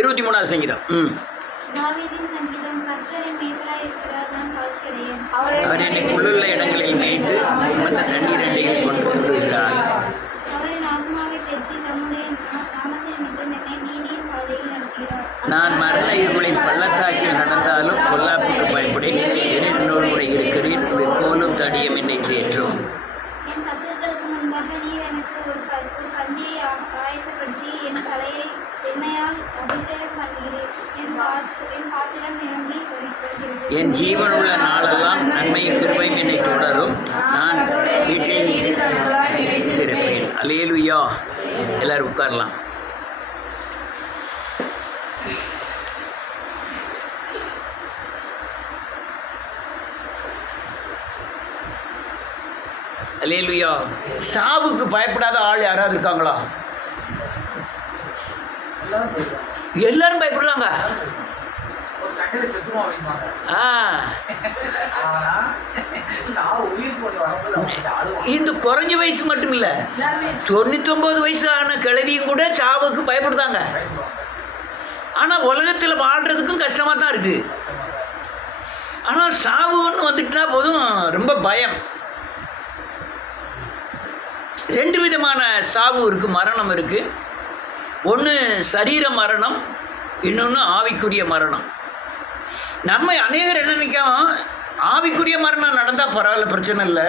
23வது சங்கீதம். அவர் என்னை புல்லுள்ள இடங்களில் மேய்த்து உமந்த தண்ணீர் அண்டையில் கொண்டு விடுகிறார். நான் மரண இருமலின் பள்ளத்தாக்கில் நடந்தாலும் பொல்லாப்புக்கு பயப்படேன். என்னோடு கூட இருக்கிறேன். கோலும் தடியும் என்னை தேற்றும். என் ஜீவனுள்ள நாளெல்லாம் நன்மையும் கிருபையும் என்னை தொடரும். நான் வீட்டில் இருப்பேன். அல்லேலூயா. எல்லாரும் உட்காரலாம். அல்லேலூயா. சாவுக்கு பயப்படாத ஆள் யாராவது இருக்காங்களா? எல்லாரும் பயப்படுறாங்க. இந்த குறைஞ்ச வயசு மட்டும் இல்லை, 99 வயசு ஆன கிழவியும் கூட சாவுக்கு பயப்படுதாங்க. ஆனால் உலகத்தில் வாழ்கிறதுக்கும் கஷ்டமாக தான் இருக்குது. ஆனால் சாவுன்னு வந்துட்டுனா போதும் ரொம்ப பயம். 2 விதமான சாவு இருக்குது, மரணம் இருக்குது. ஒன்று சரீர மரணம், இன்னொன்று ஆவிக்குரிய மரணம். நம்ம அநேகர் என்ன நினைக்கிறோம், ஆவிக்குரிய மரணம் நடந்தால் பரவாயில்ல, பிரச்சனை இல்லை.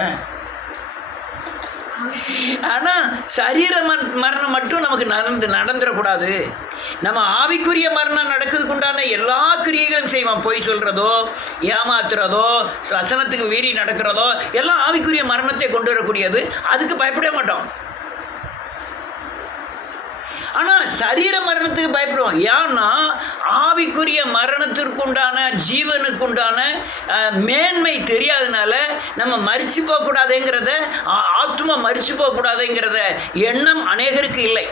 ஆனால் சரீர மரணம் மட்டும் நமக்கு நடந்துடக்கூடாது. நம்ம ஆவிக்குரிய மரணம் நடக்கிறதுக்கு உண்டான எல்லா கிரியைகளும் செய்வோம். பொய் சொல்கிறதோ, ஏமாத்துறதோ, வசனத்துக்கு மீறி நடக்கிறதோ எல்லாம் ஆவிக்குரிய மரணத்தை கொண்டு வரக்கூடியது. அதுக்கு பயப்பட மாட்டோம். ஆனால் சரீர மரணத்துக்கு பயப்படுவோம். ஏன்னா ஆவிக்குரிய மரணத்திற்குண்டான ஜீவனுக்குண்டான மேன்மை தெரியாதனால நம்ம மரிச்சு போகக்கூடாதுங்கிறத, ஆத்மா மரிச்சு போகக்கூடாதுங்கிறத எண்ணம் அநேகருக்கு இல்லை.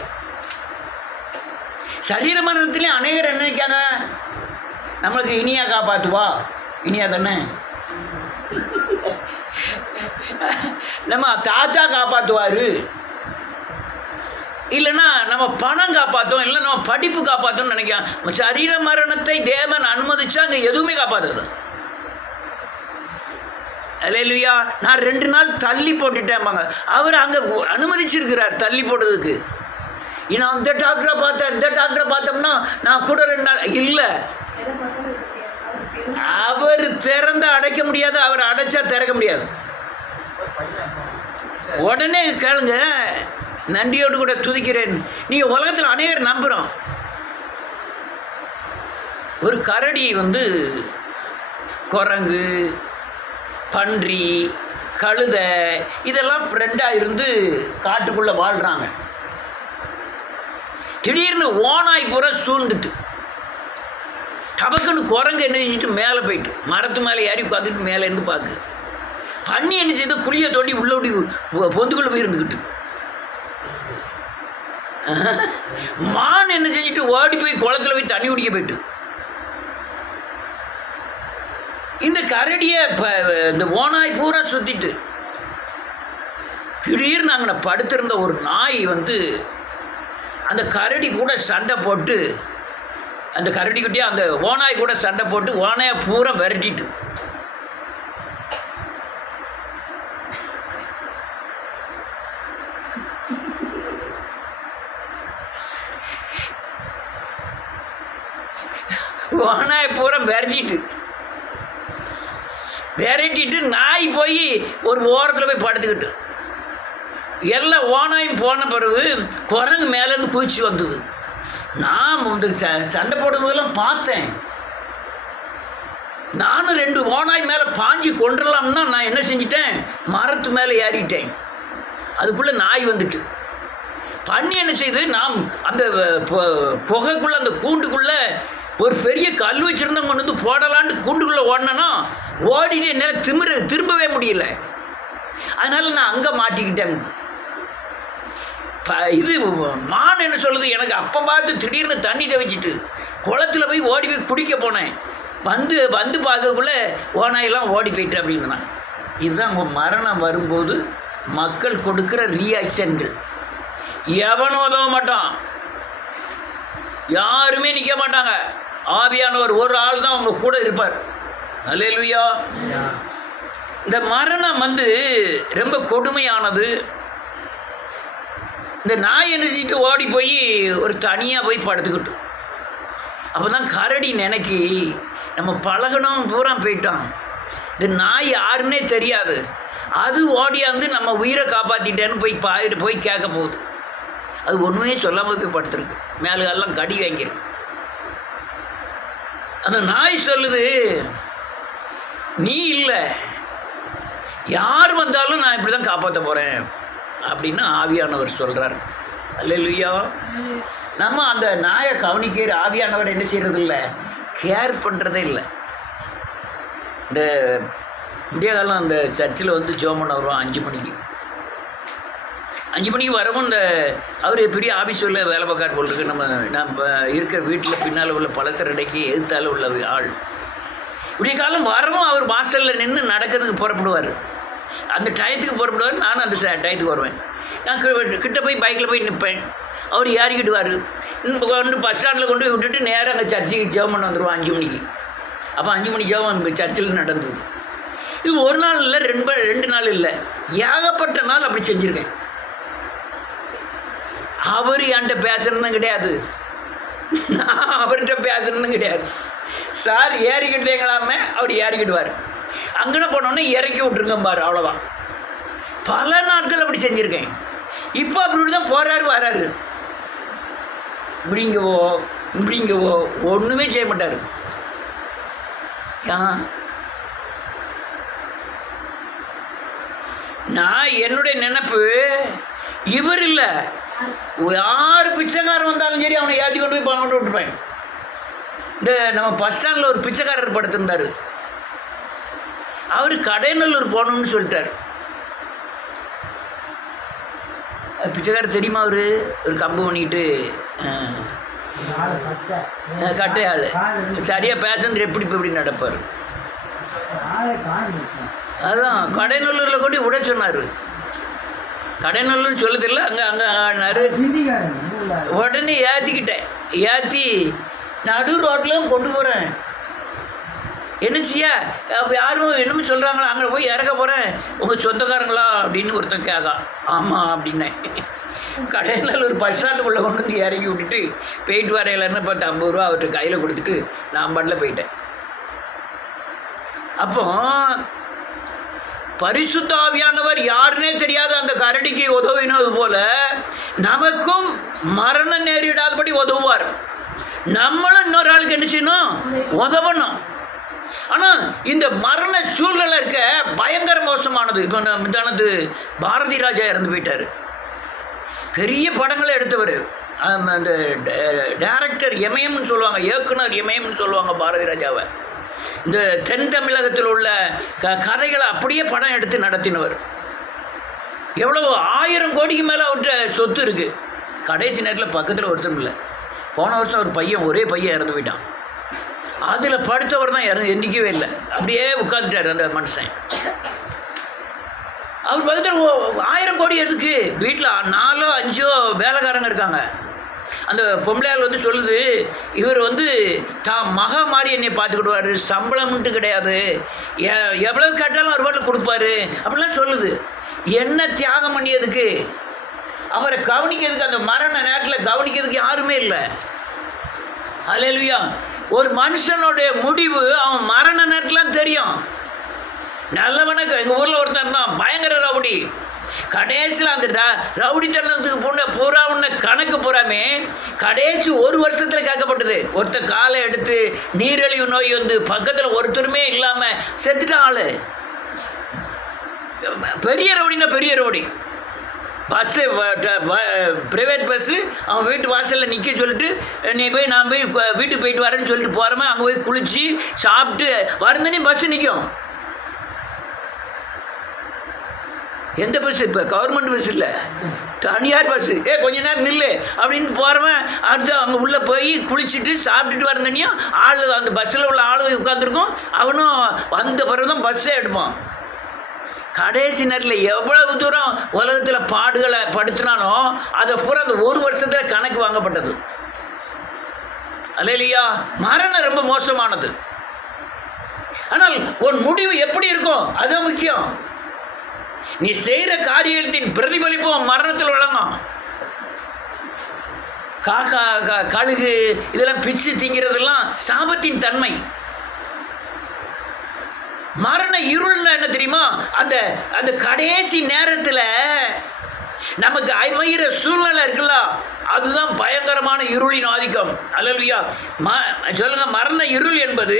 சரீர மரணத்திலே அநேகர் என்ன நினைக்காங்க, நம்மளுக்கு இனியா காப்பாற்றுவா, இனியா தானே, நம்ம தாத்தா காப்பாற்றுவார், இல்லைன்னா நம்ம பணம் காப்பாற்றோம், இல்லை நம்ம படிப்பு காப்பாற்றோம்னு நினைக்கிறோம். சரீர மரணத்தை தேவன் அனுமதிச்சா அங்கே எதுவுமே காப்பாற்றுது. அல்லேலூயா. நான் 2 நாள் தள்ளி போட்டுட்டேன்பாங்க. அவர் அங்கே அனுமதிச்சிருக்கிறார் தள்ளி போடுறதுக்கு. நான் இந்த டாக்டரை பார்த்தேன், இந்த டாக்டரை பார்த்தோம்னா நான் கூட 2 நாள் இல்லை. அவர் திறந்த அடைக்க முடியாது, அவர் அடைச்சா திறக்க முடியாது. உடனே கேளுங்க, நன்றியோடு கூட துதிக்கிறேன். நீங்கள் உலகத்தில் அநேகர் நம்புகிறோம். ஒரு கரடி குரங்கு, பன்றி, கழுதை இதெல்லாம் ஃப்ரெண்டாக இருந்து காட்டுக்குள்ளே வாழ்கிறாங்க. திடீர்னு ஓனாய் பூரா சூழ்ந்துட்டு டபக்குன்னு குரங்கு என்ன செஞ்சுட்டு மேலே போயிட்டு மரத்து மேலே ஏறி உட்காந்துட்டு மேலே இருந்து பார்க்கு. பன்னி என்ன செய்து குழியை தோண்டி உள்ளோடி பொந்துக்குள்ளே போய் இருந்துக்கிட்டு. மான் என்ன செஞ்சுட்டு ஓடி போய் குளத்தில் போய் தண்ணி குடிக்க போயிட்டு. இந்த கரடியை இந்த ஓனாய் பூரா சுற்றிட்டு திடீர்னு அங்கே படுத்திருந்த ஒரு நாய் அந்த கரடி கூட சண்டை போட்டு, அந்த கரடிக்கிட்டே அந்த ஓனாய் கூட சண்டை போட்டு ஓனாயை பூரா விரட்டிட்டு ஓனாயை பூரா விரட்டிட்டு நாய் போய் ஒரு ஓரத்தில் போய் படுத்துக்கிட்டு. எல்லாம் ஓனாயும் போன பிறகு குரங்கு மேலேருந்து குதிச்சு வந்தது. நான் சண்டை போடும்போதெல்லாம் பார்த்தேன். நானும் 2 ஓனாய் மேலே பாஞ்சி கொண்டுடலாம்னா நான் என்ன செஞ்சிட்டேன், மரத்து மேலே ஏறிட்டேன். அதுக்குள்ளே நாய் வந்துட்டு. பன்னி என்ன செய்து, நாம் அந்த குகைக்குள்ளே அந்த கூண்டுக்குள்ளே ஒரு பெரிய கல் வச்சுருந்தா கொண்டு போடலான்ட்டு கூண்டுக்குள்ளே ஓடினேன்னா ஓடிட்டு என்னால் திரும்பவே முடியல. அதனால் நான் அங்கே மாட்டிக்கிட்டேன். இது மான் என்ன சொல்லுது, எனக்கு அப்போ பார்த்து திடீர்னு தண்ணி தவிச்சிட்டு குளத்தில் போய் ஓடி போய் குடிக்க போனேன். வந்து பார்க்கக்குள்ளே ஓனாயெல்லாம் ஓடி போயிட்டு அப்படின்னா. இதுதான் உங்கள் மரணம் வரும்போது மக்கள் கொடுக்குற ரியாக்ஷன்கள். எவனும் உதவ மாட்டான், யாருமே நிற்க மாட்டாங்க. ஆவியானவர் ஒரு ஆள் தான் அவங்க கூட இருப்பார். அல்லேலூயா. இந்த மரணம் ரொம்ப கொடுமையானது. இந்த நாய் என்ன செஞ்சுட்டு ஓடி போய் ஒரு தனியாக போய் படுத்துக்கிட்டு, அப்போ தான் கரடி நினைக்கி நம்ம பழகணும் பூரா போயிட்டான், இந்த நாய் யாருன்னே தெரியாது, அது ஓடியாந்து நம்ம உயிரை காப்பாற்றிட்டேன்னு போய் கேட்க போகுது. அது ஒன்றுமே சொல்லாமல் போய் படுத்துருக்கு, மேலெல்லாம் கடி வாங்கிருக்கு. அந்த நாய் சொல்லுது, நீ இல்லை, யார் வந்தாலும் நான் இப்படி தான் காப்பாற்ற போகிறேன் அப்படின்னு ஆவியானவர் சொல்கிறார். அல்லேலூயா. நம்ம அந்த நாயை கவனிக்கிற ஆவியானவர் என்ன செய்கிறது இல்லை, கேர் பண்ணுறதே இல்லை. இந்த விடிய காலம் அந்த சர்ச்சில் ஜெபம் பண்ண வருவோம் 5 மணிக்கு. 5 மணிக்கு வரவும் இந்த அவர் பெரிய ஆஃபீஸில் வேலை பார்க்கார் போல் இருக்கு. நம்ம இருக்கிற வீட்டில் பின்னால் உள்ள பலசரடைக்கு எதிர்த்தால உள்ள ஆள். விடிய காலம் வரவும் அவர் வாசலில் நின்று நடக்கிறதுக்கு புறப்படுவார். அந்த டயத்துக்கு புறப்படுவார், நானும் அந்த டயத்துக்கு வருவேன். நான் கிட்ட போய் பைக்கில் போய் நிற்பேன், அவர் ஏறிக்கிடுவார். பஸ் ஸ்டாண்டில் கொண்டு போய் விட்டுட்டு நேராக அங்கே சர்ச்சுக்கு ஜெபம் பண்ண வந்துடுவோம் 5 மணிக்கு. அப்போ 5 மணி ஜெபம் சர்ச்சில் நடந்தது. இது ஒரு நாள் இல்லை, 2 நாள் இல்லை, ஏகப்பட்ட நாள் அப்படி செஞ்சுருக்கேன். அவர் என்கிட்ட பேசணுன்னு கிடையாது, நான் அவர்கிட்ட பேசணுன்னு கிடையாது. சார் ஏறிக்கிட்டேங்களாமே, அவர் ஏறிக்கிடுவார். அங்கே போனோன்னே இறக்கி விட்ருங்க பாரு, அவ்வளோதான். பல நாட்கள் அப்படி செஞ்சுருக்கேன். இப்போ அப்படி தான் போகிறாரு வராரு, இப்படிங்கவோ ஒன்றுமே செய்ய மாட்டார். நான் என்னுடைய நினைப்பு இவர் இல்லை, யார் பிச்சைக்காரன் வந்தாலும் சரி அவனை ஏற்றி கொண்டு போய் பணம் கொண்டு விட்டுருப்பேன். இந்த நம்ம பஸ் ஸ்டாண்டில் ஒரு பிச்சைக்காரர் படுத்திருந்தார், அவர் கடைநல்லூர் போகணும்னு சொல்லிட்டார். பிச்சைக்காரர் தெரியுமா, அவர் ஒரு கம்பு பண்ணிக்கிட்டு கட்டையாள் சரியாக பேசந்து எப்படி நடப்பார். அதுதான் கடைநல்லூரில் கொண்டு விட சொன்னார். கடைநல்லூர்னு சொல்ல தெரியல, அங்கே ஆனார். உடனே ஏற்றி நடு ரோட்டில் கொண்டு போகிறேன். என்ன செய்ய, அப்போ யாரும் என்னமோ சொல்கிறாங்களா, அங்கே போய் இறக்க போகிறேன், உங்கள் சொந்தக்காரங்களா அப்படின்னு ஒருத்தன் கேட்கா. ஆமாம் அப்படின்னேன். கடையில் ஒரு பஸ் ஸ்டாண்டுக்குள்ளே கொண்டு இறக்கி விட்டுட்டு போயிட்டு வரையிலன்னு பார்த்து 50 ரூபா அவர்கிட்ட கையில் கொடுத்துட்டு நான் பாட்டில் போயிட்டேன். அப்போ பரிசுத்த ஆவியானவர் யாருன்னே தெரியாத அந்த கரடிக்கு உதவினது போல நமக்கும் மரணம் நேரிடாதபடி உதவுவார். நம்மளும் இன்னொரு ஆளுக்கு என்ன செய்யணும், உதவணும். ஆனால் இந்த மரண சூழ்நிலை இருக்க பயங்கர மோசமானது. இப்போ முந்தானது பாரதி ராஜா இறந்து போயிட்டார். பெரிய படங்களை எடுத்தவர், அந்த டைரக்டர் எமயம்னு சொல்லுவாங்க, இயக்குனர் எமயம்னு சொல்லுவாங்க பாரதி ராஜாவை. இந்த தென் தமிழகத்தில் உள்ள கதைகளை அப்படியே படம் எடுத்து நடத்தினவர். எவ்வளோ 1000 கோடிக்கு மேலே அவர்கிட்ட சொத்து இருக்குது. கடைசி நேரத்தில் பக்கத்தில் ஒருத்தரும் இல்லை. போன வருஷம் ஒரு பையன், ஒரே பையன் இறந்து போயிட்டான். அதில் படுத்தவர் தான் எந்திக்கவே இல்லை, அப்படியே உட்காந்துட்டார் அந்த மனுஷன். அவர் பக்கத்தில் 1000 கோடி எதுக்கு, வீட்டில் 4 5 வேலைக்காரங்க இருக்காங்க. அந்த பொம்பளையால் சொல்லுது, இவர் தான் மக மாதிரி என்னை பார்த்துக்கிடுவார், சம்பளம்ன்ட்டு கிடையாது, எவ்வளவு கேட்டாலும் அவர் பாட்டில் கொடுப்பாரு அப்படிலாம் சொல்லுது. என்ன தியாகம் பண்ணியதுக்கு, அவரை கவனிக்கிறதுக்கு, அந்த மரண நேரத்தில் கவனிக்கிறதுக்கு யாருமே இல்லை. அல்லேலூயா. ஒரு மனுஷனுடைய முடிவு அவன் மரண நேரத்தில் தெரியும். நல்லவனுக்கு எங்கள் ஊரில் ஒருத்தர் தான் பயங்கர ரவுடி. கடைசியில் அந்த ரவுடித்தனத்துக்கு பூரா உன்ன கணக்கு பூராமே கடைசி 1 வருஷத்தில் கேட்கப்பட்டது. ஒருத்தர் காலை எடுத்து நீரிழிவு நோய் பக்கத்தில் ஒருத்தருமே இல்லாமல் செத்துட்டான் ஆள். பெரிய ரவுடின்னா பெரிய ரவுடி. பஸ்ஸு, ப்ரைவேட் பஸ்ஸு அவன் வீட்டு வாசலில் நிற்க சொல்லிட்டு, நீ போய் நான் போய் வீட்டுக்கு போயிட்டு வரேன்னு சொல்லிட்டு போகிறோமே, அங்கே போய் குளித்து சாப்பிட்டு வருந்தனே பஸ்ஸு நிற்கும். எந்த பஸ்ஸு, இப்போ கவர்மெண்ட் பஸ் இல்லை, தனியார் பஸ்ஸு. கொஞ்ச நேரம் நில்லு அப்படின்னு போகிறவன் அடுத்து அவங்க உள்ளே போய் குளிச்சுட்டு சாப்பிட்டுட்டு வரந்தனியும் ஆள், அந்த பஸ்ஸில் உள்ள ஆள் உட்காந்துருக்கும். அவனும் வந்த பிறகு தான் பஸ்ஸே எடுப்பான். கடைசி நேரத்தில் எவ்வளவு தூரம் உலகத்தில் பாடுகளை படுத்தினாலும் அதை பூரா அந்த 1 வருஷத்தில் கணக்கு வாங்கப்பட்டது. அல்லேலூயா. மரணம் ரொம்ப மோசமானது. ஆனால் உன் முடிவு எப்படி இருக்கும் அதுதான் முக்கியம். நீ செய்கிற காரியத்தின் பிரதிபலிப்பும் மரணத்தில் வழங்கும். காக்கா கழுகு இதெல்லாம் பிச்சு திங்கிறதெல்லாம் சாபத்தின் தன்மை. மரண இருள்ல என்ன தெரியுமா, அந்த அந்த கடைசி நேரத்தில் நமக்கு அமைகிற சூழ்நிலை இருக்குல்ல, அதுதான் பயங்கரமான இருளின் ஆதிக்கம். அல்லேலூயா. சொல்லுங்க, மரண இருள் என்பது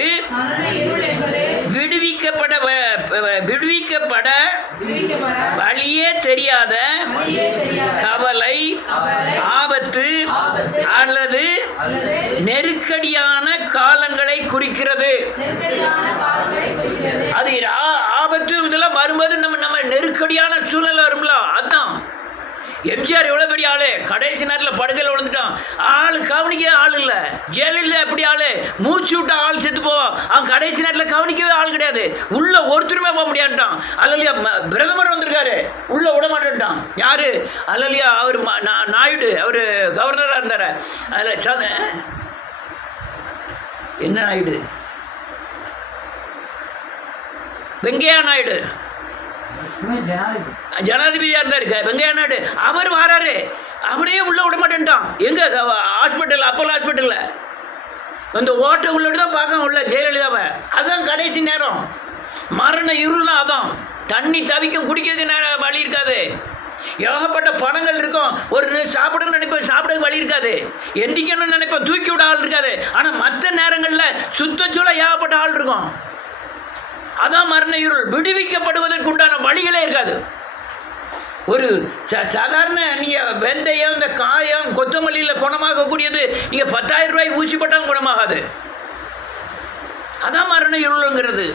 விடுவிக்கப்பட வழியே தெரியாத கவலை, ஆபத்து அல்லது நெருக்கடியான காலங்களை குறிக்கிறது. அது ஆபத்து இதெல்லாம் வரும்போது நம்ம நெருக்கடியான சூழ்நிலை வரும்ல, அதுதான். எம்ஜிஆர் எவ்வளோ பெரிய ஆளு, கடைசி நேரத்தில் படுகையில் விழுந்துட்டான். ஆள் கவனிக்க ஆள் இல்லை. ஜெயலலிதா எப்படி ஆளு, மூச்சு விட்ட ஆள் செத்து போவான். அவன் கடைசி நேரத்தில் கவனிக்கவே ஆள் கிடையாது. உள்ள ஒருத்தருமே போக முடியாதுட்டான். அல்லலியா பிரதமர் வந்திருக்காரு, உள்ள விட மாட்டேன்ட்டான். யாரு? அல்லலியா அவர் நாயுடு, அவர் கவர்னராக இருந்தார். அதில் என்ன நாயுடு, வெங்கையா நாயுடு ஜனாதிபதியா இருந்தாரு. வெங்கையா நாயுடு அவர் வராரு, அவரே உள்ள விட மாட்டேன்ட்டான். எங்க ஹாஸ்பிட்டல், அப்போலோ ஹாஸ்பிட்டல்ல அந்த ஓட்டை உள்ளோடு தான் பார்க்க உள்ள ஜெயலலிதாவை. அதுதான் கடைசி நேரம். மரண இருள்னா அதான். தண்ணி தவிக்கும், குடிக்கிறதுக்கு நேரம் வழி இருக்காது. ஏகப்பட்ட பணங்கள் இருக்கும். ஒரு சாப்பிடணும்னு நினைப்போம், சாப்பிடறதுக்கு வழி இருக்காது. எந்திக்கணும்னு நினைப்போம், தூக்கி விட ஆள் இருக்காது. ஆனால் மற்ற நேரங்களில் சுத்தச்சூழ ஏகப்பட்ட ஆள் இருக்கும். அதான் மரண இருள். விடுவிக்கப்படுவதற்கு உண்டான வழிகளே இருக்காது. ஒரு சாதாரண நீங்கள் வெந்தயம், இந்த காயம், கொத்தமல்லியில் குணமாகக்கூடியது நீங்கள் 10,000 ரூபாய் ஊசி போட்டாலும் குணமாகாது. அதான் மரண இருளுங்கிறது.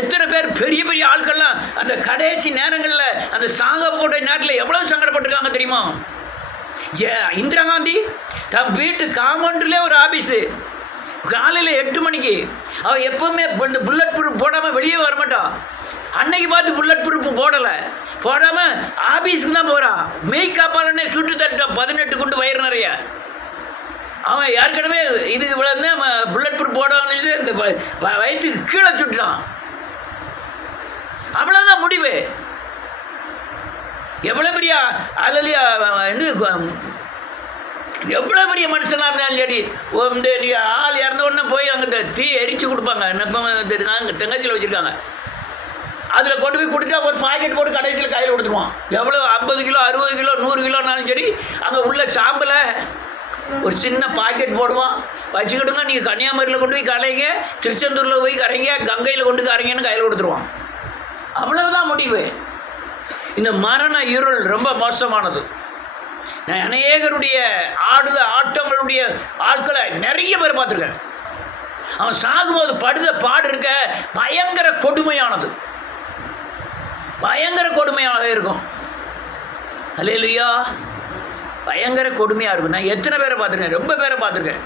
எத்தனை பேர் பெரிய பெரிய ஆட்கள்லாம் அந்த கடைசி நேரங்களில், அந்த சாக போட்ட நேரத்தில் எவ்வளோ சங்கடப்பட்டிருக்காங்க தெரியுமா? இந்திரா காந்தி தன் வீட்டு காம்பவுண்டிலே ஒரு ஆஃபீஸு, காலையில் 8 மணிக்கு. அவள் எப்போவுமே இந்த புல்லட் ப்ரூஃப் போடாமல் வெளியே வரமாட்டான். அன்னைக்கு பார்த்து புல்லட் ப்ரூஃப் போடாமல் ஆஃபீஸுக்கு தான் போகிறான். மெய் காப்பாளனே சுட்டு தட்டான் 18 குண்டு வயிறு நிறைய. அவன் ஏற்கனவே இது இவ்வளோ புல்லட் ப்ரூஃப் போடாமல் இந்த வயிற்றுக்கு கீழே சுட்டுட்டான். அவ்வளோதான் முடிவு. எவ்வளோ பெரிய அலலியா எவ்வளோ பெரிய மனுஷனாக இருந்தாலும் சரி, இந்த ஆள் இறந்த உடனே போய் அங்கே இந்த தீ எரித்து கொடுப்பாங்க. அங்கே தெங்கச்சியில் வச்சுருக்காங்க. அதில் கொண்டு போய் கொடுத்தா ஒரு பாக்கெட் போட்டு கடைசியில் கையில் கொடுத்துருவான். எவ்வளோ 50 கிலோ 60 கிலோ 100 கிலோனாலும் சரி, அங்கே உள்ள சாம்பலை ஒரு சின்ன பாக்கெட் போடுவான். வச்சுக்கிட்டுங்க, நீங்கள் கன்னியாகுமரியில் கொண்டு போய் கரைங்க, திருச்செந்தூரில் போய் கரைங்க, கங்கையில் கொண்டு கரைங்கன்னு கையில் கொடுத்துருவான். அவ்வளவுதான் முடிவு. இந்த மரண இருள் ரொம்ப மோசமானது. நான் அநேகருடைய ஆட்டங்களுடைய ஆட்களை நிறைய பேர் பார்த்துருக்கேன். அவன் சாகும்போது படுத பாடு இருக்க பயங்கர கொடுமையானது, பயங்கர கொடுமையாக இருக்கும். அல்லேலூயா. பயங்கர கொடுமையாக இருக்கும். நான் எத்தனை பேரை பார்த்துருக்கேன், ரொம்ப பேரை பார்த்துருக்கேன்.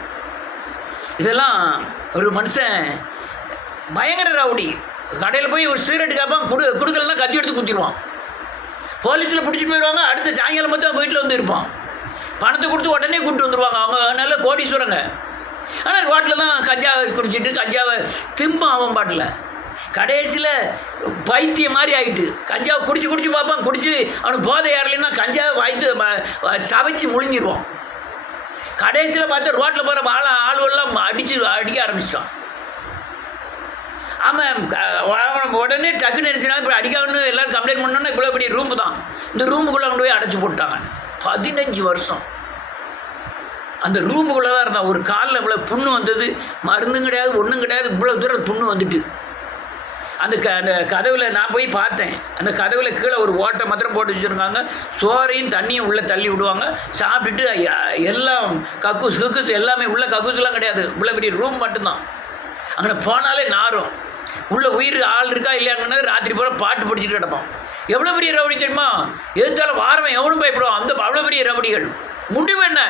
இதெல்லாம் ஒரு மனுஷன் பயங்கர ரவுடி. கடையில் போய் ஒரு சிகரெட்டு கேட்பான், கொடுக்கலன்னா கத்தி எடுத்து குத்திடுவான். போலீஸில் பிடிச்சிட்டு போயிடுவாங்க. அடுத்த சாயங்காலம் மட்டும் வீட்டில் வந்து இருப்பான். பணத்தை கொடுத்து உடனே கூப்பிட்டு வந்துடுவாங்க. அவங்க நல்ல கோடீஸ்வரங்க. ஆனால் ரோட்டில் தான் கஞ்சாவை குடிச்சிட்டு கஞ்சாவை திம்பான். அவன் பாட்டில் கடைசியில் பைத்தியம் மாதிரி ஆகிட்டு கஞ்சாவை குடிச்சு பார்ப்பான். குடிச்சு அவனுக்கு போதை ஏறலைன்னா கஞ்சாவை வாய்த்து சவைச்சு முழுங்கிடுவான். கடைசியில் பார்த்து ரோட்டில் போகிற ஆளுவெல்லாம் அடிக்க ஆரம்பிச்சிட்டான். ஆமாம், உடனே டக்குன்னு நினச்சினா இப்போ அடிக்காமனு எல்லோரும் கம்ப்ளைண்ட் பண்ணோன்னா இவ்வளோ பெரிய ரூம்பு தான். இந்த ரூமுக்குள்ளே கொண்டு போய் அடைச்சி போட்டாங்க. 15 வருஷம் அந்த ரூமுக்குள்ளே தான் இருந்தான். ஒரு காலில் இவ்வளோ புண்ணு வந்தது, மருந்தும் கிடையாது, ஒன்றும் கிடையாது. இவ்வளோ தூரம் புண்ணு வந்துட்டு அந்த கதவில் நான் போய் பார்த்தேன். அந்த கதவில் கீழே ஒரு ஓட்டை மாத்திரம் போட்டு வச்சுருக்காங்க. சோறையும் தண்ணியும் உள்ளே தள்ளி விடுவாங்க. சாப்பிட்டுட்டு எல்லாம் கக்கூஸ் எல்லாமே உள்ள கக்கூஸ்லாம் கிடையாது. இவ்வளோ பெரிய ரூம் மட்டும்தான். அங்கே போனாலே நாரும். உள்ளே உயிர் ஆள் இருக்கா இல்லையான்னு ராத்திரி பூரா பாட்டு பிடிச்சிட்டு கிடப்பான். எவ்வளோ பெரிய ரவுடி தெரியுமா? எதுத்தாலும் வாரவன் எவனும் பயப்படுவான். அந்த அவ்வளோ பெரிய ரவுடிகள். முடிவு என்ன?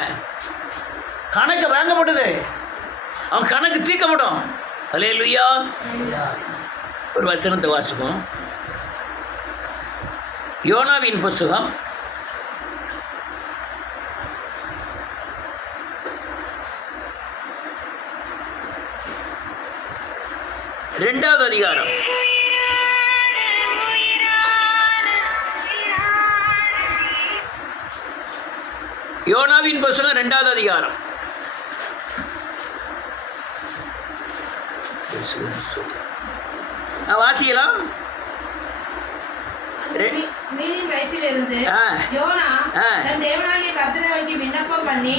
கணக்கு வாங்கப்பட்டது, அவன் கணக்கு தீர்க்கப்படும். அல்லேலூயா. ஒரு வசனத்தை வாசிப்போம். யோனாவின் புஸ்தகம் 4 2வது அதிகாரம். யோனாவின் புத்தகம் 2வது அதிகாரம். வாசிக்கலாம்.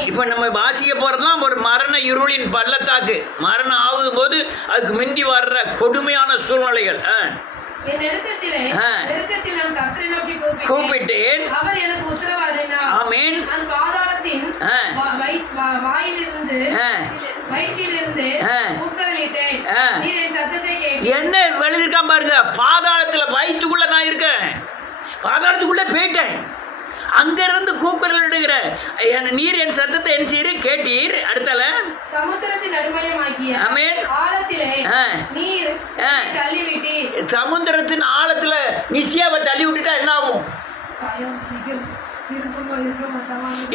இப்ப நம்ம வாசிக்க போறதுலாம் ஒரு மரண இருளின் பள்ளத்தாக்கு. மரணம் ஆகும் போது அதுக்கு மிந்தி வர்ற கொடுமையான சூழ்நிலைகள். கூப்பிட்டேன், ஆமென். என்ன எழுதிருக்கான் பாருங்க. பாதாளத்துல வயிற்றுக்குள்ள நான் இருக்கேன், பாதாளத்துக்குள்ள போயிட்டேன், அங்கிருந்து கூக்குரல் இடுகிற நீர் என் சத்தத்தை என் சீரு கேட்டீர். அடுத்தல சமுத்திரத்தின் நடுமையமாகிய ஆமென் ஆழத்திலே நீர் தள்ளிவிட்டீர். சமுத்திரத்தின் ஆழத்துல நிசியாவை தள்ளி விட்டுட்டா என்ன ஆகும்?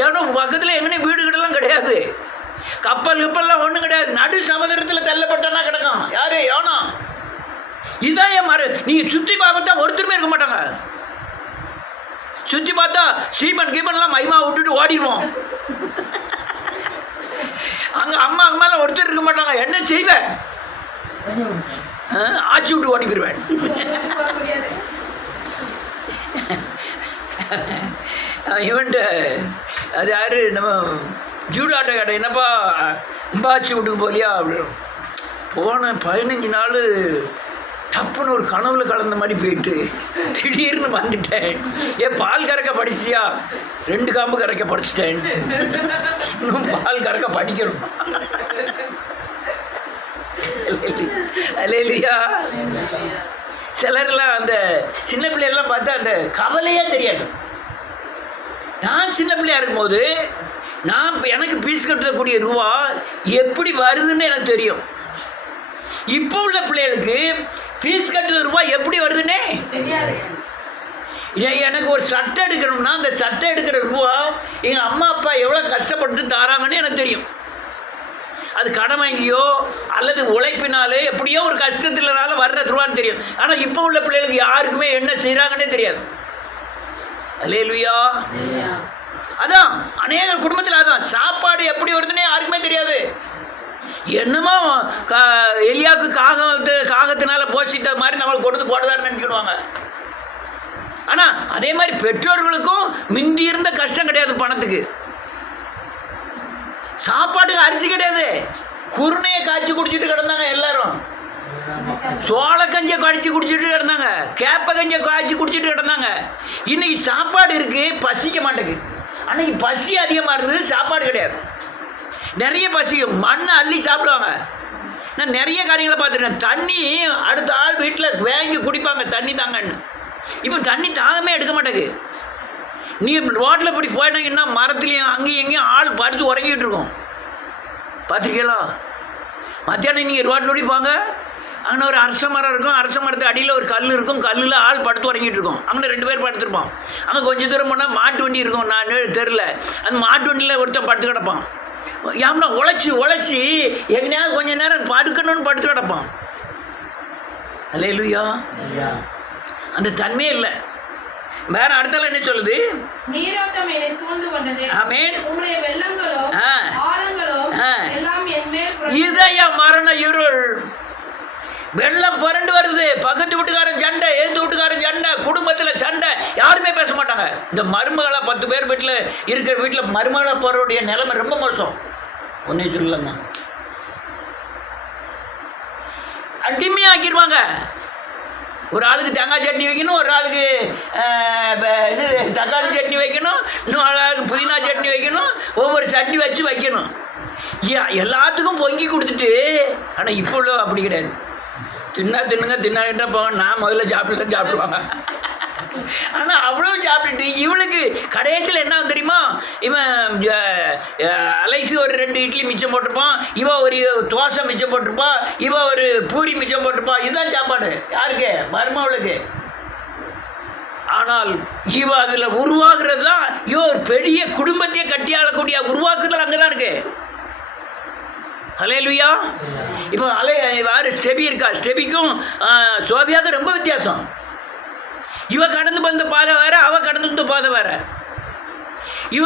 ஏன்னா பக்கத்துல எங்கனே வீடு கிட்டலாம் கிடையாது, கப்பல் கப்பல்லாம் ஒன்றும் கிடையாது. நடு சமுதிரத்தில் தள்ளப்பட்டனா கிடக்கும். யாரு? யோனா. இதான் என் மறு. நீங்கள் சுற்றி பார்த்தா ஒருத்தருமே இருக்க மாட்டாங்க. சுற்றி பார்த்தா ஸ்ரீமன் கீபன்லாம் மகிமா விட்டுட்டு ஓடிடுவோம். அங்கே அம்மா அம்மாலாம் ஒருத்தர் இருக்க மாட்டாங்க. என்ன செய்வேன்? ஆட்சி விட்டு ஓடி போயிடுவேன். இவன்ட்டு அது யாரு? நம்ம ஜூடாட்ட கடை. என்னப்பா அம்பாச்சி வீட்டுக்கு போலியா அப்படின்னு போன 15 நாள் டப்புன்னு ஒரு கனவுல கலந்த மாதிரி போயிட்டு திடீர்னு வந்துட்டேன். ஏன் பால் கறக்க படிச்சியா? 2 காம்பு கறக்க படிச்சிட்டேன். இன்னும் பால் கறக்க படிக்கணும். இல்லையா? சிலர்லாம் அந்த சின்ன பிள்ளைகள்லாம் பார்த்தா அந்த கவலையே தெரியாது. நான் சின்ன பிள்ளையா இருக்கும்போது எனக்கு பீஸ் கட்டக்கூடிய ரூபா எப்படி வருதுன்னு எனக்கு தெரியும். இப்போ உள்ள பிள்ளைகளுக்கு பீஸ் கட்டுற ரூபா எப்படி வருதுன்னே தெரியாது. எனக்கு ஒரு சட்டை எடுக்கணும்னா அந்த சட்டை எடுக்கிற ரூபா எங்கள் அம்மா அப்பா எவ்வளோ கஷ்டப்பட்டு தாராங்கன்னு எனக்கு தெரியும். அது கடன் வாங்கியோ அல்லது உழைப்பினாலே எப்படியோ ஒரு கஷ்டத்தினால வர்ற ரூபான்னு தெரியும். ஆனால் இப்போ உள்ள பிள்ளைகளுக்கு யாருக்குமே என்ன செய்கிறாங்கன்னே தெரியாது. அல்லேலூயா. அதான் அநேக குடும்பத்தில் அதான் சாப்பாடு எப்படி வருதுன்னே யாருக்குமே தெரியாது. என்னமோ எலியாவுக்கு காகத்தினால போஷித்த மாதிரி நம்மளுக்கு கொண்டு போடுதாருன்னு நினைக்கிடுவாங்க. ஆனால் அதே மாதிரி பெற்றோர்களுக்கும் மிந்தி இருந்த கஷ்டம் கிடையாது. பணத்துக்கு சாப்பாட்டுக்கு அரிசி கிடையாது. குருணையை காய்ச்சி குடிச்சிட்டு கிடந்தாங்க எல்லாரும். சோள கஞ்சை காய்ச்சி குடிச்சிட்டு கிடந்தாங்க, கேப்ப கஞ்சை காய்ச்சி குடிச்சிட்டு கிடந்தாங்க. இன்னைக்கு சாப்பாடு இருக்கு, பசிக்க மாட்டேங்குது. அன்னைக்கு பசி அதிகமாக இருந்தது, சாப்பாடு கிடையாது. நிறைய பசிக்கும், மண்ணை அள்ளி சாப்பிடுவாங்க. நான் நிறைய காரியங்களை பார்த்துருக்கேன். தண்ணி அடுத்த ஆள் வீட்டில் வாங்கி குடிப்பாங்க, தண்ணி தாங்கன்னு. இப்போ தண்ணி தாகமே எடுக்க மாட்டேங்குது. நீங்கள் ரோட்டில் இப்படி போயிட்டீங்கன்னா மரத்துலேயும் அங்கேயும் எங்கேயும் ஆள் படுத்து உறங்கிட்டு இருக்கோம். பார்த்துருக்கீங்களா? மத்தியானம் நீங்கள் ரோட்டில் ஓடி போங்க, அங்கே ஒரு அரச மரம் இருக்கும், அரச மரத்து அடியில் ஒரு கல் இருக்கும், கல்லில் ஆள் படுத்து உறங்கிட்டு இருக்கோம். அங்கே 2 பேர் படுத்துருப்போம். அங்கே கொஞ்சம் தூரம் போனால் மாட்டு வண்டி இருக்கும், நான் தெரில. அந்த மாட்டு வண்டியில் ஒருத்தன் படுத்து கிடப்பான். ஏம்னா உழைச்சி எங்கேயாவது கொஞ்சம் நேரம் படுக்கணும்னு படுத்து கிடப்பான். அல்லேலூயா. அந்த தன்மையே இல்லை. வேற அடுத்தால என்ன சொல்லுது? நீரோட்டம் என்னை சூழ்ந்து கொண்டது. ஆமென். உம்முடைய வெள்ளங்களும் ஆழங்களும் எல்லாம் என் மேல். இதய மரண இருள். வெள்ளம் புரண்டு வருது. பக்கத்து வீட்டுக்காரன் சண்டை, ஏத்து வீட்டுக்காரன் சண்டை, குடும்பத்தில் சண்டை, யாருமே பேச மாட்டாங்க. இந்த மருமகளை 10 பேர் வீட்டில் இருக்கிற வீட்டில் மருமகளை போறவுடைய நிலைமை ரொம்ப மோசம். ஒன்னே சொல்லலாமா? அடிமையாக்கிடுவாங்க. ஒரு ஆளுக்கு தேங்காய் சட்னி வைக்கணும், ஒரு ஆளுக்கு தக்காளி சட்னி வைக்கணும், இன்னொரு ஆளுக்கு புதினா சட்னி வைக்கணும், ஒவ்வொரு சட்னி வச்சு வைக்கணும். எல்லாத்துக்கும் பொங்கி கொடுத்துட்டு. ஆனால் இப்போ உள்ள அப்படி கிடையாது. தின்னாகிட்ட போங்க, நான் முதல்ல சாப்பிடுவாங்க. ஆனால் அவ்வளோ சாப்பிட்டுட்டு இவளுக்கு கடைசியில் என்ன தெரியுமா? இவன் அலைசி ஒரு 2 இட்லி மிச்சம் போட்டிருப்பான், இவன் ஒரு தோசை மிச்சம் போட்டிருப்பான், இவன் ஒரு பூரி மிச்சம் போட்டிருப்பான். இதுதான் சாப்பாடு. யாருக்கு? மருமவளுக்கு. ஆனால் இவன் அதில் உருவாகிறது தான் ஒரு பெரிய குடும்பத்தையே கட்டி ஆளக்கூடிய உருவாக்குதல் அங்கே தான் இருக்கு. ஹல்லேலூயா. இப்போ வேறு ஸ்டெபி இருக்கா, ஸ்டெபிக்கும் சோபியாவுக்கும் ரொம்ப வித்தியாசம். இவ கடந்து வந்த பாதை வேற, அவ கடந்து வந்த பாதை வேற. இவ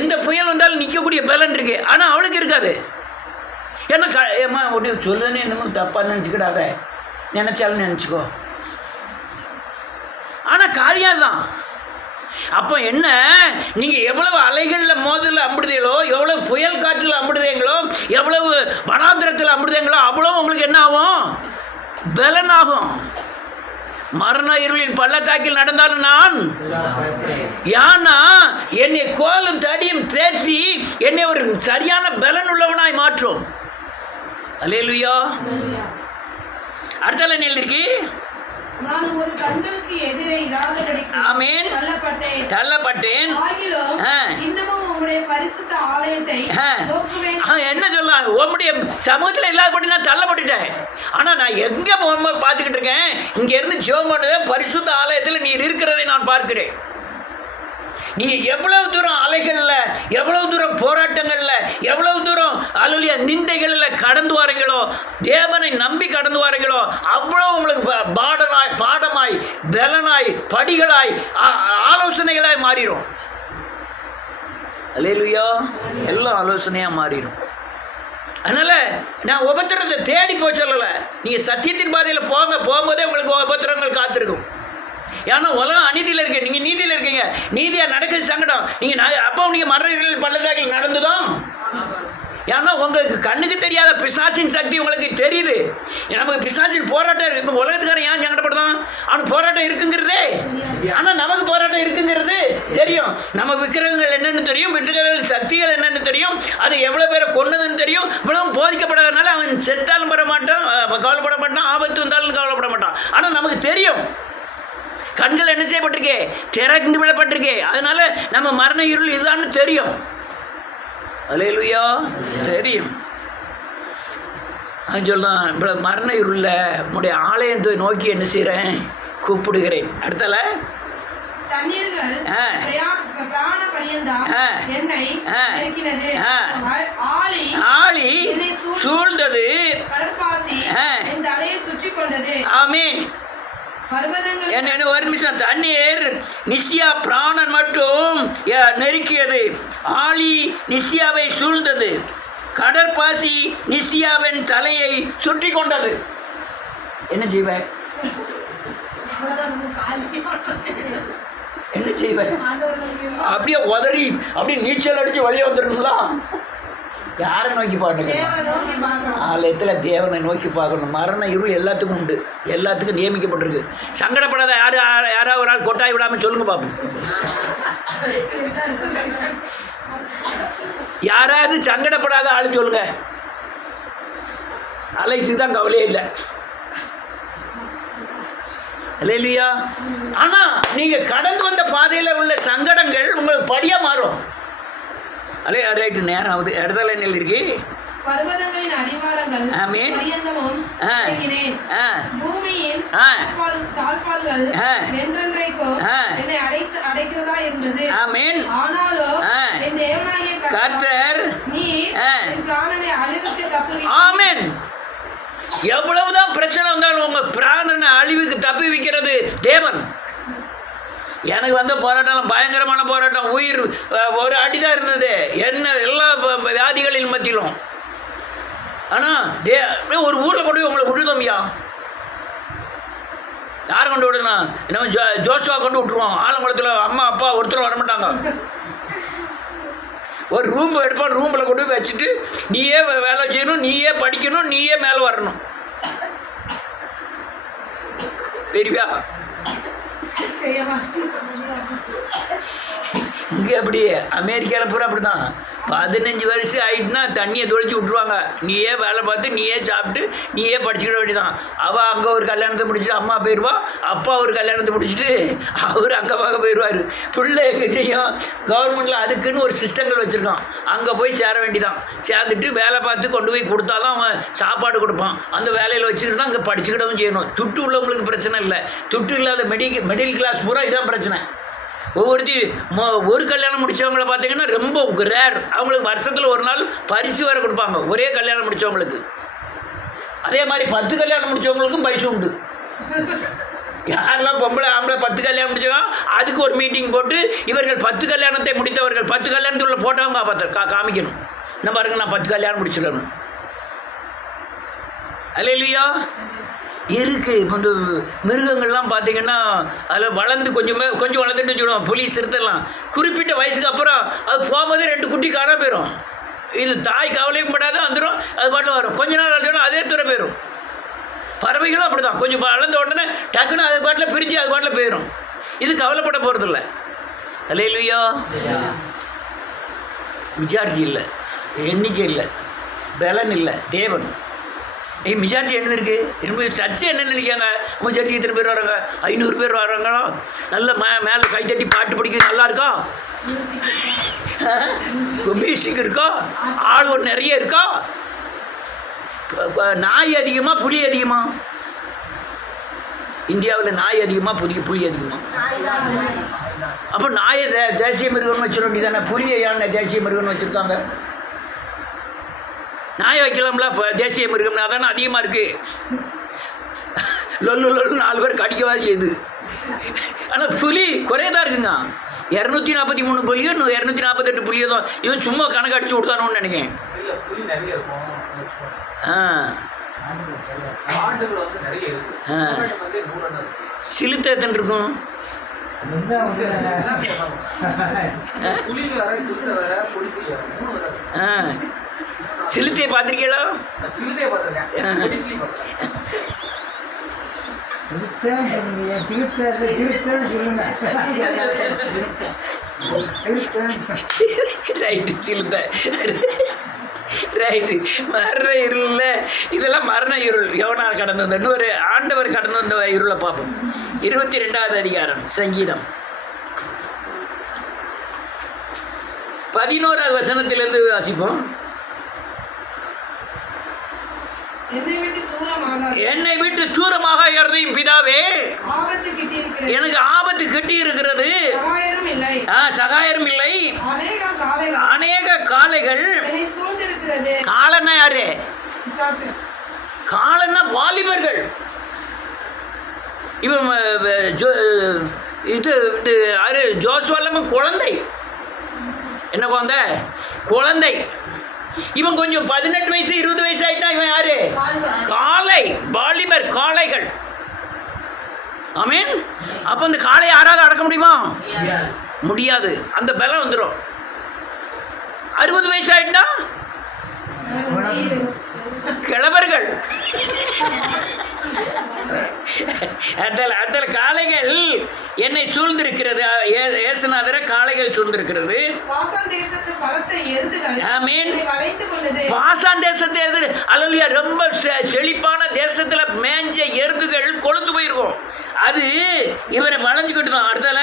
எந்த புயல் வந்தாலும் நிற்கக்கூடிய பலன் இருக்கு, ஆனால் அவளுக்கு இருக்காது. ஏன்னா ஏம்மா ஒன்று சொல்லுன்னு என்னமோ தப்பாக நினச்சிக்கிடாத, நினச்சாலும் நினச்சிக்கோ. ஆனால் காரியம் தான். அப்போ என்ன, நீங்கள் எவ்வளவு அலைகளில் மோதலில் அம்பிடுதீங்களோ, எவ்வளவு புயல் காற்றில் அம்பிடுதீங்களோ, எவ்வளவு வனாந்திரத்தில் அம்பிடுதீங்களோ, அவ்வளோ உங்களுக்கு என்ன ஆகும், பலன் ஆகும். மரண இருளின் பள்ளத்தாக்கில் நடந்தாலும் நான் யானா என்னை கோலும் தடியும் தேற்றி என்னை ஒரு சரியான பலன் உள்ளவனாய் மாற்றும். அல்லேலூயா. அடுத்த லைன் எழுதிருக்கு, ஆமென், தள்ளப்பட்டேன். என்ன சொல்லலாம், உம்முடைய சமூகத்தில் இல்லாதபடி நான் தள்ளப்பட்டுட்டேன். ஆனால் நான் எங்கே பார்த்துக்கிட்டு இருக்கேன், இங்கேருந்து ஜெபம் பண்ணதை பரிசுத்த ஆலயத்தில் நீர் இருக்கிறதை நான் பார்க்கிறேன். நீங்கள் எவ்வளவு தூரம் அலைகளில், எவ்வளவு தூரம் போராட்டங்களில், எவ்வளவு தூரம் அலுவலிய நிந்தைகளில் கடந்து வாரீங்களோ, தேவனை நம்பி கடந்து வாரீங்களோ, அவ்வளோ உங்களுக்கு பாடமாய் பலனாய் படிகளாய் ஆலோசனைகளாய் மாறிடும். அல்லேலூயா. எல்லாம் ஆலோசனையாக மாறிடும். அதனால் நான் உபத்திரத்தை தேடி போய் சொல்லலை, நீங்கள் சத்தியத்தின் பாதையில் போகும்போதே உங்களுக்கு உபத்திரங்கள் காத்திருக்கும். ஏன்னா உலகம் அநீதியில் இருக்கு, நீங்கள் நீதியில் இருக்கீங்க. நீதியாக நடக்குது சங்கடம். நீங்கள் அப்போ நீங்கள் மரண பள்ளத்தாக்கில் நடந்துதான். ஏன்னா உங்களுக்கு கண்ணுக்கு தெரியாத பிசாசின் சக்தி உங்களுக்கு தெரியுது. நமக்கு பிசாசின் போராட்டம் இருக்குது. இப்போ உலகத்துக்காரன் ஏன் சங்கடப்படுதான், அவனுக்கு போராட்டம் இருக்குங்கிறதே. ஆனால் நமக்கு போராட்டம் இருக்குங்கிறது தெரியும். நம்ம விக்கிரகங்கள் என்னென்னு தெரியும், விக்கிரகங்கள் சக்திகள் என்னென்னு தெரியும், அது எவ்வளோ பேரை கொண்டதுன்னு தெரியும். இவ்வளவு போதிக்கப்படாதனால அவன் செத்தாலும் பட மாட்டான், கவலைப்பட மாட்டான், ஆபத்து வந்தாலும் கவலைப்பட மாட்டான். ஆனால் நமக்கு தெரியும், கண்கள் என்ன செய்யப்பட்டிருக்கே, திறந்து விடப்பட்டிருக்கே. அதனால நம்ம மரண இருள் இதுதான்னு தெரியும். அல்லேலூயா. தெரியும். அது சொல்லலாம், இப்போ மரண இருளில் உடைய ஆலயத்தை நோக்கி என்ன செய்கிறேன், கூப்பிடுகிறேன். அடுத்தல ஆளி சூழ்ந்தது, ஆமீன். என்ன ஒரு நிமிஷம், தண்ணீர் நிசியா பிராணன் மட்டும் நெருக்கியது, ஆளி நிசியாவை சூழ்ந்தது, கடற்பாசி நிசியாவின் தலையை சுற்றி கொண்டது. என்ன செய்வேன், என்ன செய்வேன், அப்படியே உதறி அப்படியே நீச்சல் அடித்து வெளியே வந்துடணுங்களா? யாரை நோக்கி பார்க்கணும், ஆலயத்தில் தேவனை நோக்கி பார்க்கணும். மரண இருள் எல்லாத்துக்கும் உண்டு, எல்லாத்துக்கும் நியமிக்கப்பட்டிருக்கு. சங்கடப்படாத யாராவது ஒரு ஆள் கொட்டாய் விடாமல் சொல்லுங்க பார்ப்போம். யாராவது சங்கடப்படாத ஆள் சொல்லுங்க. அலைஸுக்கு தான் கவலையே இல்லை. அல்லேலூயா. ஆனால் நீங்கள் கடந்து வந்த பாதையில் உள்ள சங்கடங்கள் உங்களுக்கு படியாக மாறும். அலே ரைட்டு, நேரம் ஆகுது. இடத்துல என்ன இருக்கு, பர்வதங்களின் அடிவாரங்கள் பரியந்தமும் பூமியின் தாழ்பால்கள் என்றென்றைக்கும் என்னை அடைக்கிறதா இருந்தது. ஆனாலும் என் தேவனாகிய கர்த்தர் நீர் என் பிராணனை அழிவுக்கு தப்புவித்தீர். ஆமென். எவ்வளவுதான் பிரச்சனை வந்தாலும் உங்க பிராணனை அழிவுக்கு தப்பி வைக்கிறது தேவன். எனக்கு வந்த போராட்டம் பயங்கரமான போராட்டம். உயிர் ஒரு அடிதான் இருந்தது, என்ன எல்லா வியாதிகளின் மத்தியிலும். ஆனால் ஒரு ஊரில் கொண்டு போய் உங்களை விட்டுதோம்யா. யார் கொண்டு விடணும், நம்ம ஜோஷுவா கொண்டு விட்டுருவோம். ஆலங்குளத்தில் அம்மா அப்பா ஒருத்தரும் வரமாட்டாங்க. ஒரு ரூம் எடுப்பான், ரூமில் கொண்டு போய் வச்சுட்டு நீயே வேலை செய்யணும், நீயே படிக்கணும், நீயே மேலே வரணும். பெரியவா இங்கே அப்படி அமெரிக்காவில் பூரா அப்படி தான். 15 வருஷம் ஆகிட்டுனா தண்ணியை தொலைச்சி விட்ருவாங்க. நீயே வேலை பார்த்து நீயே சாப்பிட்டு நீயே படிச்சுக்கிட வேண்டியதான். அவள் அங்கே ஒரு கல்யாணத்தை முடிச்சுட்டு அம்மா போயிடுவா, அப்பா ஒரு கல்யாணத்தை முடிச்சுட்டு அவர் அங்கே பார்க்க போயிடுவார். பிள்ளை எங்கே செய்யும், கவர்மெண்ட்டில் அதுக்குன்னு ஒரு சிஸ்டங்கள் வச்சுருக்கான். அங்கே போய் சேர வேண்டியதான். சேர்ந்துட்டு வேலை பார்த்து கொண்டு போய் கொடுத்தா தான் அவன் சாப்பாடு கொடுப்பான். அந்த வேலையில் வச்சுக்கிட்டு தான் அங்கே படிச்சுக்கிடவும் செய்யணும். துட்டு உள்ளவங்களுக்கு பிரச்சனை இல்லை. துட்டு இல்லாத மிடில் கிளாஸ் பூரா இதான் பிரச்சனை. ஒரு கல்யாணம் முடித்தவங்கள பார்த்தீங்கன்னா ரொம்ப ரேர். அவங்களுக்கு வருஷத்தில் ஒரு நாள் பரிசு வேறு கொடுப்பாங்க, ஒரே கல்யாணம் முடித்தவங்களுக்கு. அதே மாதிரி 10 கல்யாணம் முடித்தவங்களுக்கும் பரிசு உண்டு. யாரெல்லாம் பொம்பளை ஆம்பளை 10 கல்யாணம் முடிச்சோம் அதுக்கு ஒரு மீட்டிங் போட்டு இவர்கள் 10 கல்யாணத்தை முடித்தவர்கள் 10 கல்யாணத்துள்ள போட்டவங்க காமிக்கணும். என்ன பாருங்க, நான் 10 கல்யாணம் முடிச்சிடணும். அல்லேலூயா. இருக்கு. இப்போ இந்த மிருகங்கள்லாம் பார்த்தீங்கன்னா அதில் வளர்ந்து கொஞ்சம் வளர்ந்துட்டு வச்சுக்கணும். புலி சிறுத்தைலாம் குறிப்பிட்ட வயசுக்கு அப்புறம் அது போகும்போது 2 குட்டி காண போயிடும். இது தாய் கவலையும் படாத வந்துடும், அது பாட்டில் வரும். கொஞ்ச நாள் வளர்த்தோன்னா அதே துறை போயிடும். பறவைகளும் அப்படி தான், கொஞ்சம் வளர்ந்த உடனே டக்குன்னு அது பாட்டில் பிரிஞ்சு அது பாட்டில் போயிடும். இது கவலைப்பட போகிறதில்ல. அல்லேலூயா. மெஜாரிட்டி இல்லை, எண்ணிக்கை இல்லை, பலன் இல்லை, தேவன். மெஜாரிட்டி என்ன இருக்குது? சர்ச்சை என்ன நினைக்காங்க? உங்கள் சர்ச்சைக்கு எத்தனை பேர் வராங்க? 500 பேர் வராங்களா? நல்ல மேலே கை தட்டி பாட்டு படிக்க நல்லா இருக்கா? மியூசிக் இருக்கா? ஆள் ஒரு நிறைய இருக்கா? நாய் அதிகமா புலி அதிகமா? இந்தியாவில் நாய் அதிகமா புலி அதிகமா? அப்போ நாயை தேசிய மிருகம்னு வச்சிட வேண்டியதானே? புலியை ஏன் தேசிய மிருகம்னு வச்சுருக்காங்க? நாயை வைக்கலாம்ல இப்போ தேசிய மிருகம்னா? தானே அதிகமாக இருக்குது. லொல்லு 4 பேர் கடிக்கவா செய்யுது. ஆனால் புலி குறையதான் இருக்குங்க. 243 புலியோ 248 புலியோ தான். இவன் சும்மா கணக்கு அடிச்சு விடுதானோன்னு நினைக்கிறேன். சிலுத்தை எத்தனை இருக்கும்? சிலுத்தையை பார்த்துருக்கீங்களா? ரைட்டு, சிலுத்தை ரைட்டு. மரண இருள், இதெல்லாம் மரண இருள். யோனார் கடந்து வந்த இன்னொரு ஆண்டவர் கடந்து வந்த இருளை பார்ப்போம். 22வது அதிகாரம் சங்கீதம் 11வது வசனத்திலிருந்து வாசிப்போம். என்னை விட்டு தூரமாக இருந்தையும் பிதாவே, எனக்கு ஆபத்து கிட்டி இருக்கிறது, சகாயரும் இல்லை. அநேக காளைகள். காலன்னா யாரு? காலன்னா வாலிபர்கள். இவன் இது யாரு? ஜோசுவா குழந்தை. என்ன குழந்தை? குழந்தை. இவன் கொஞ்சம் 18 வயசு 20 வயசு ஆயிட்டா இவன் யாரு? காளை, வாலிபர், காளைகள். ஆமீன். அப்ப இந்த காளை யாராவது அடக்க முடியுமா? முடியாது. அந்த பலம் வந்துடும். 60 வயசு ஆயிட்டா கிழவர்கள். அந்த காளைகள் என்னை சூழ்ந்திருக்கிறது. ஏசுநாதரை காளைகள் சூழ்ந்திருக்கிறது. பாசான் தேசத்தை அல்லா ரொம்ப செழிப்பான தேசத்துல மேஞ்ச எருதுகள் கொழுந்து போயிருக்கும். அது இவரை வளைஞ்சுக்கிட்டு தான். அடுத்தால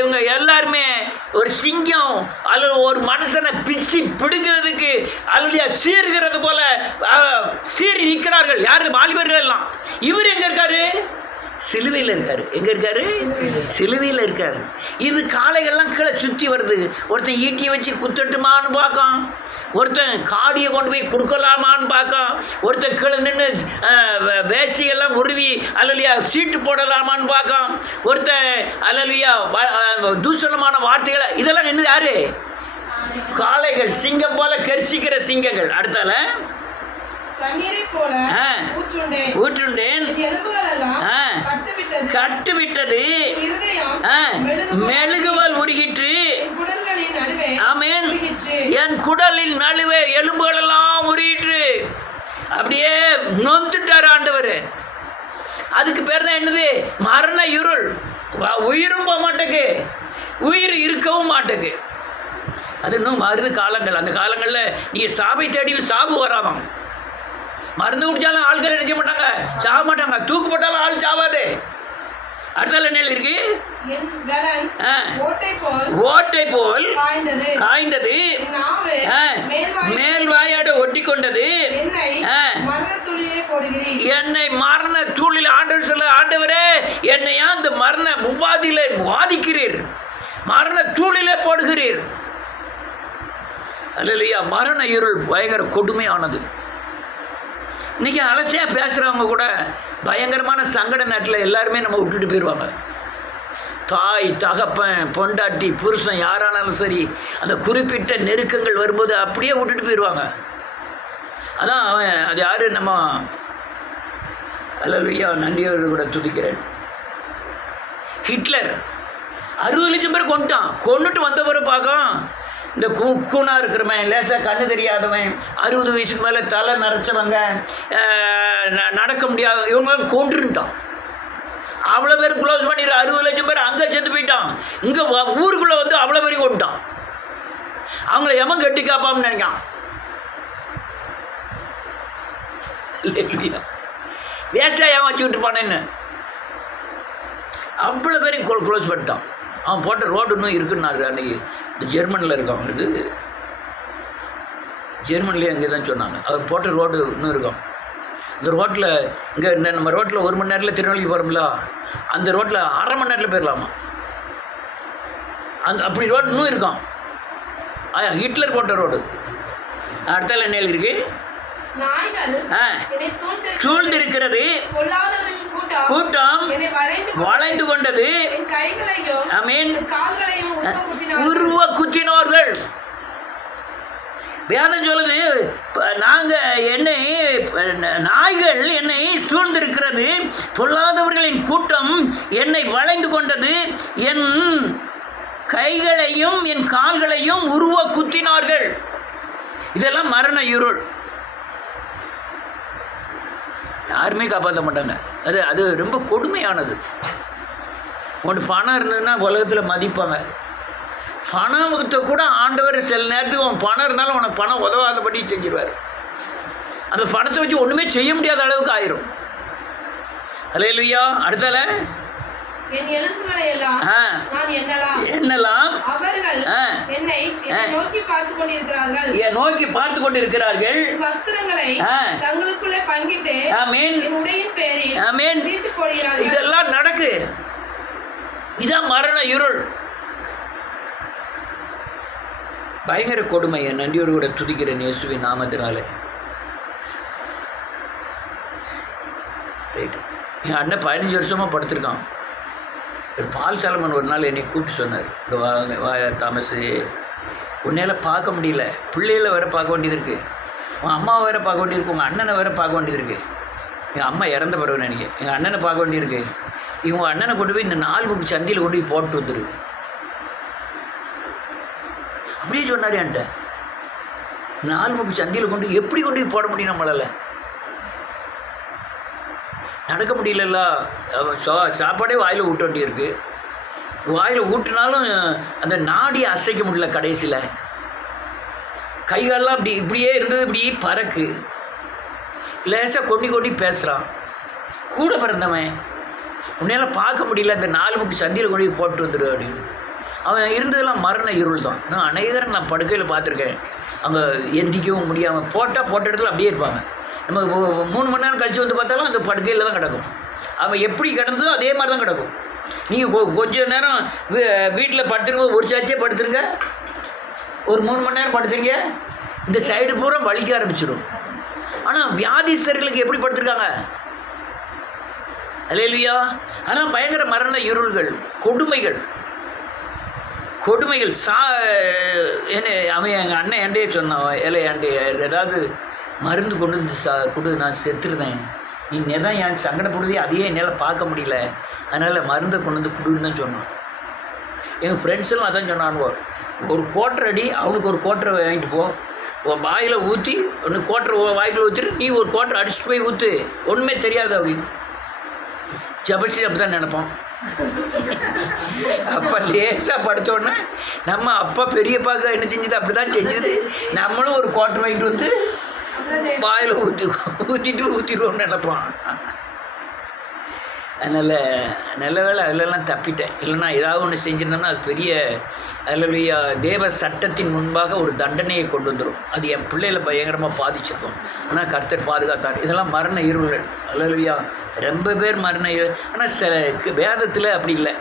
இவங்க எல்லாருமே ஒரு சிங்கம் அல்லது ஒரு மனுஷனை பிச்சு பிடுங்கிறதுக்கு அல்லது சீர்கிறது போல சீறி நிற்கிறார்கள். யாரு? வாலிபர்கள் எல்லாம். இவர் எங்க இருக்காரு? சிலுவையில் இருக்காரு. எங்க இருக்காரு? சிலுவையில் இருக்காரு. இது காளைகள்லாம் கீழே சுற்றி வருது. ஒருத்தன் ஈட்டியை வச்சு குத்தட்டுமான்னு பார்க்கும், ஒருத்தன் காடியை கொண்டு போய் கொடுக்கலாமான்னு பார்க்கும், ஒருத்தன் கீழே நின்று வேஷ்டியெல்லாம் உருவி அல்லலியா சீட்டு போடலாமான்னு பார்க்கும், ஒருத்தன் அல்லலியா தூஷணமான வார்த்தைகளை. இதெல்லாம் என்ன? யாரு? காளைகள். சிங்கம் போல கரிசிக்கிற சிங்கங்கள். அடுத்தால ஊற்றுண்டேன், கட்டுவிட்டது, மெழுகுவால் உருகிற்று. ஆமென். என் குடலில் நழுவே எலும்புகள் எல்லாம் உருகிற்று. அப்படியே நொந்துட்டார் ஆண்டவர். அதுக்கு பேர் தான் என்னது? மரண இருள். உயிரும் போக மாட்டேக்கு, உயிர் இருக்கவும் மாட்டேக்கு. அது இன்னும் மருது காலங்கள். அந்த காலங்களில் நீங்கள் சாபை தேடி சாவு வராதான். மருந்து குடிச்சாலும் ஆள்கள் நினைக்க மாட்டாங்க, சாக மாட்டாங்க. தூக்கு போட்டாலும் ஆள் சாவாது. அடுத்தால என்ன இருக்கு? ஓட்டை போல் காய்ந்தது, மேல் வாயோட ஒட்டி கொண்டது, என்னை மரண தூளில் ஆண்டவர் சொல்ல, ஆண்டவரே என்னை அந்த மரண உபாதியில வாதிக்கிறீர், மரண தூளிலே போடுகிறீர். அல்லேலூயா. மரண இருள் பயங்கர கொடுமையானது. இன்னைக்கு அலட்சியா பேசுறவங்க கூட பயங்கரமான சங்கட நேரத்தில் எல்லாருமே நம்ம விட்டுட்டு போயிடுவாங்க. தாய், தகப்பன், பொண்டாட்டி, புருஷன் யாரானாலும் சரி, அந்த குறிப்பிட்ட நெருக்கங்கள் வரும்போது அப்படியே விட்டுட்டு போயிடுவாங்க. அதான் அவன் அது யாரு, நம்ம அல்லேலூயா நன்றியோடு கூட துதிக்கிறேன். ஹிட்லர் 60 லட்சம் பேர் கொண்டுட்டான். கொண்டுட்டு வந்த பிறகு பார்க்க இந்த கூனாக இருக்கிறவன், லேசாக கண்ணு தெரியாதவன், 60 வயசுக்கு மேலே தலை நரைச்சவங்க, நடக்க முடியாது, இவங்க கொண்டுட்டான். அவ்வளோ பேர் க்ளோஸ் பண்ணிடுற 60 லட்சம் பேர் அங்கே செத்து போயிட்டான். இங்கே ஊருக்குள்ளே வந்து அவ்வளோ பேரையும் கொண்டுட்டான். அவங்கள எமன் கட்டி காப்பான்னு நினைக்கான். வேஸ்டாக ஏன் வச்சுக்கிட்டு இருப்பானேன்னு அவ்வளோ பேரையும் க்ளோஸ் பண்ணிட்டான். அவன் போட்ட ரோடு இன்னும் இருக்குன்னாரு. அன்றைக்கி இந்த ஜெர்மனியில் இருக்கவங்களுக்கு, ஜெர்மனிலே அங்கே தான் சொன்னாங்க, அவர் போட்ட ரோடு இன்னும் இருக்கும். இந்த ரோட்டில் இங்கே நம்ம ரோட்டில் 1 மணி நேரத்தில் திருநெல்வேலி போகிறோம்ல, அந்த ரோட்டில் 1/2 மணி நேரத்தில் போயிடலாமா. அந்த அப்படி ரோடு இன்னும் இருக்கும். ஹிட்லர் போட்ட ரோடு. அடுத்தால என்ன எழுதிருக்கு? சூழ்ந்திருக்கிறது கூட்டம் வளைந்து கொண்டது, உருவ குத்தினோர்கள். வேதம் சொல்லுது, என்னை நாய்கள் என்னை சூழ்ந்திருக்கிறது, பொல்லாதவர்களின் கூட்டம் என்னை வளைந்து கொண்டது, என் கைகளையும் என் கால்களையும் உருவ குத்தினார்கள். இதெல்லாம் மரண இருள். யாருமே காப்பாற்ற மாட்டாங்க. அது ரொம்ப கொடுமையானது. உன்ட்டு பணம் இருந்ததுன்னா உலகத்தில் மதிப்பாங்க. பணத்தை கூட ஆண்டவர் சில நேரத்துக்கு உன் பணம் இருந்தாலும் உனக்கு பணம் உதவாதபடி செஞ்சிருவார். அந்த பணத்தை வச்சு ஒன்றுமே செய்ய முடியாத அளவுக்கு ஆயிரும். அல்லேலூயா. அடுத்தால என்னலாம் நோக்கி பார்த்து கொண்டிருக்கிறார்கள். இதெல்லாம் நடக்கு. இதான் மரண இருள். பயங்கர கொடுமையை நன்றியோடு கூட துதிக்கிறேன் இயேசுவின் நாமத்தினாலே. ரைட். என் அண்ணன் 15 வருஷமாக படுத்திருக்கான். பால் சாலமன் ஒரு நாள் என்னை கூப்பிட்டு சொன்னார், வா தாமஸு, உன்னையால் பார்க்க முடியல, பிள்ளைகளை வேறு பார்க்க வேண்டியது இருக்குது, உன் அம்மாவை வேறு பார்க்க வேண்டியிருக்கு, உங்கள் அண்ணனை வேறு பார்க்க வேண்டியது இருக்குது. எங்கள் அம்மா இறந்த பிறகு நினைக்க எங்கள் அண்ணனை பார்க்க வேண்டியிருக்கு. இவங்க அண்ணனை கொண்டு போய் இந்த 4 புக்கு சந்தியில் கொண்டு போய் போட்டு வந்துரு அப்படியே சொன்னார் என்கிட்ட. 4 புக்கு சந்தியில் எப்படி கொண்டு போய் போட முடியும் நம்மளால்? நடக்க முடியலல்ல. சாப்பாடே வாயில் ஊட்ட வேண்டியிருக்கு. வாயில் ஊட்டினாலும் அந்த நாடி அசைக்க முடியல. கடைசியில் கைகாலெலாம் இப்படியே இருந்தது, இப்படி பறக்கு. லேசாக கொண்டி பேசுகிறான். கூட பிறந்தவன், உன்னையெல்லாம் பார்க்க முடியல, இந்த 4 புக்கு சந்தியில் கொண்டு போய் போட்டு வந்துடு அப்படின்னு. அவன் இருந்ததெல்லாம் மரண இருள் தான். நான் அநேகரை படுக்கையில் பார்த்துருக்கேன். அங்கே எந்திக்கவும் முடியாமல் போட்ட இடத்துல அப்படியே இருப்பாங்க. நம்ம 3 மணி நேரம் கழித்து வந்து பார்த்தாலும் அந்த படுக்கையில் தான் கிடக்கும். அவன் எப்படி கிடந்ததோ அதே மாதிரி தான் கிடக்கும். நீங்கள் கொஞ்சம் நேரம் வீட்டில் படுத்துருங்க, ஒரு சாச்சியே படுத்துருங்க, ஒரு 3 மணி நேரம் படுத்துருங்க, இந்த சைடு பூரா வலிக்க ஆரம்பிச்சிடும். ஆனால் வியாதிஸ்தர்களுக்கு எப்படி படுத்துருக்காங்க? அல்லேலூயா. ஆனால் பயங்கர மரண இருள்கள், கொடுமைகள். என்ன அவன் எங்கள் அண்ணன் என்கிட்டே சொன்னான், ஏன்டே ஏதாவது மருந்து கொண்டு வந்து கொடு, நான் செத்துருந்தேன், நீ தான் என் சங்கடப்படுறதே அதையே என்னால் பார்க்க முடியல, அதனால் மருந்தை கொண்டு வந்து கொடுன்னு தான் சொன்னான். எங்கள் ஃப்ரெண்ட்ஸெல்லாம் அதான் சொன்னானுவோ, ஒரு கோட்டரை அடி, அவனுக்கு ஒரு கோட்டரை வாங்கிட்டு போ, உன் வாயில் ஊற்றி ஒன்று கோட்டரை வாய்க்கில் ஊற்றிட்டு நீ ஒரு கோட்டரை அடிச்சுட்டு போய் ஊற்று, ஒன்றுமே தெரியாது அப்படின்னு. ஜபசி அப்படி தான் நினைப்போம். அப்போ லேசாக படுத்தோடனே நம்ம அப்பா பெரியப்பாக்க என்ன செஞ்சது அப்படி தான் செஞ்சது, நம்மளும் ஒரு கோட்டரை வாங்கிட்டு வந்து வாயில் ஊற்றிடுவோம்னு நினைப்பான். அதனால் நல்ல வேளை அதிலெல்லாம் தப்பிட்டேன். இல்லைன்னா ஏதாவது ஒன்று செஞ்சிருந்தேன்னா அது பெரிய அல்லேலூயா தேவ சட்டத்தின் முன்பாக ஒரு தண்டனையை கொண்டு வந்துடும். அது என் பிள்ளைகளை பயங்கரமாக பாதிச்சிருக்கும். ஆனால் கர்த்தர் பாதுகாத்தார். இதெல்லாம் மரண இருள்கள். அல்லேலூயா ரொம்ப பேர் மரண இருள். ஆனால் வேதத்தில் அப்படி இல்லை.